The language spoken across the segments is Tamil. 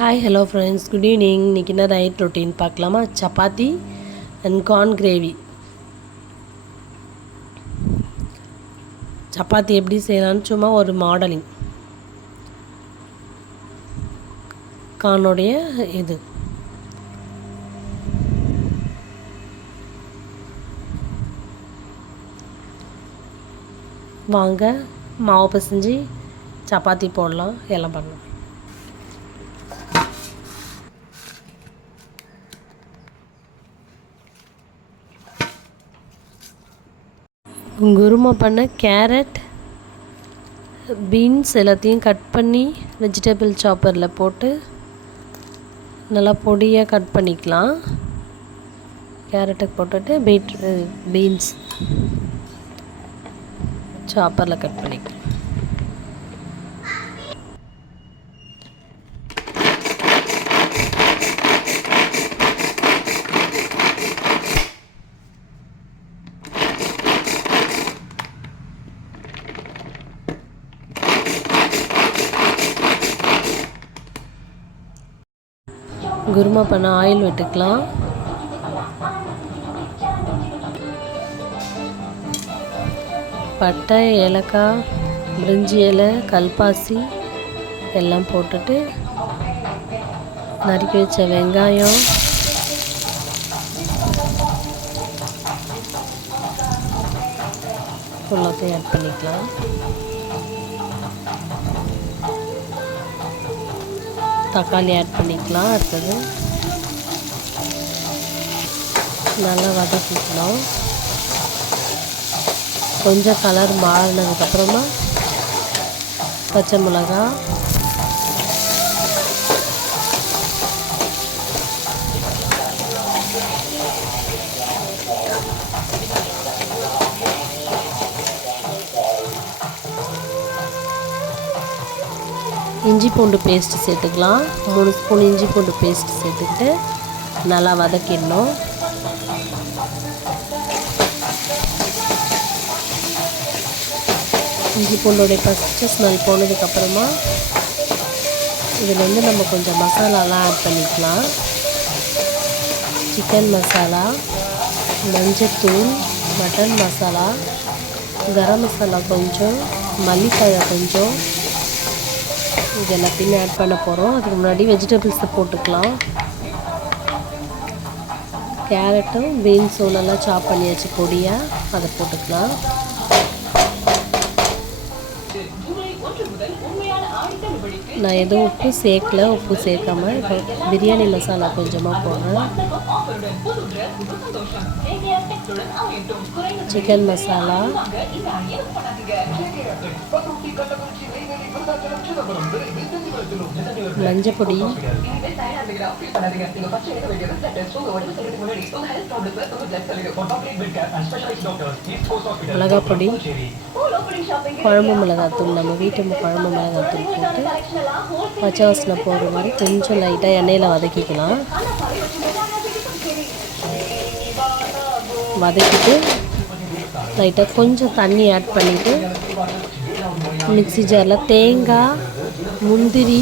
Hi hello friends, good evening. இன்றைக்கி என்ன நைட் ரொட்டீன் பார்க்கலாமா? Chapati and corn gravy. Chapati எப்படி செய்யலான்னு சும்மா ஒரு மாடலிங். கார்னுடைய இது வாங்க மாவு பிசைஞ்சு சப்பாத்தி போடலாம், எல்லாம் பண்ணலாம். குருமா பண்ண கேரட், பீன்ஸ் எல்லாத்தையும் கட் பண்ணி வெஜிடபிள் சாப்பரில் போட்டு நல்லா பொடியாக கட் பண்ணிக்கலாம். கேரட்டை போட்டுட்டு பீன்ஸ் சாப்பரில் கட் பண்ணிக்கலாம். குருமா பண்ண ஆயில் விட்டுக்கலாம். பட்டை, ஏலக்காய், பிரிஞ்சி இலை, கல்பாசி எல்லாம் போட்டுட்டு நறுக்கி வச்ச வெங்காயம், எல்லாத்தையும் ஆட் பண்ணிக்கலாம். தக்காளி ஆட் பண்ணிக்கலாம். அடுத்தது நல்லா வதக்கிக்கலாம். கொஞ்சம் கலர் மாறினதுக்கப்புறமா பச்சை மிளகா, இஞ்சி பூண்டு பேஸ்ட்டு சேர்த்துக்கலாம். 3 ஸ்பூன் இஞ்சி பூண்டு பேஸ்ட்டு சேர்த்துக்கிட்டு நல்லா வதக்கிடணும். இஞ்சி பூண்டோடைய பச்சை ஸ்மெல் போனதுக்கப்புறமா இதில் நம்ம கொஞ்சம் மசாலாலாம் ஆட் பண்ணிக்கலாம். சிக்கன் மசாலா, மஞ்சத்தூள், மட்டன் மசாலா, கரம் மசாலா கொஞ்சம், மல்லித்தழை கொஞ்சம், இது எல்லாத்தையுமே ஆட் பண்ண போகிறோம். அதுக்கு முன்னாடி வெஜிடபிள்ஸை போட்டுக்கலாம். கேரட்டும் பீன்ஸும் நல்லா சாப் பண்ணியாச்சு பொடியாக, அதை போட்டுக்கலாம். நான் எதுவும் உப்பு சேர்க்கல. உப்பு சேர்க்காம இப்போ பிரியாணி மசாலா கொஞ்சமாக போடுறேன். சிக்கன் மசாலா, மஞ்சப்பொடி, மிளகாப்பொடி, குழம்பு மிளகாத்தூள், நம்ம வீட்டு குழம்பு மிளகாத்தூள் போட்டு பச்சை வாசனை போடுற மாதிரி கொஞ்சம் லைட்டாக எண்ணெயில் வதக்கிக்கலாம். வதக்கிட்டு லைட்டாக கொஞ்சம் தண்ணி ஆட் பண்ணிவிட்டு மிக்ஸி ஜாரில் தேங்காய், முந்திரி,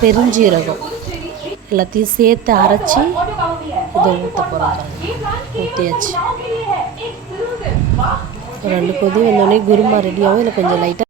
பெருஞ்சீரகம் எல்லாத்தையும் சேர்த்து அரைச்சி இதை ஊற்ற போகிறாங்க. ஊற்றியாச்சு. 2 கொதி வந்தோடனே குருமா ரெடியாகவும் இல்லை கொஞ்சம் லைட்டாக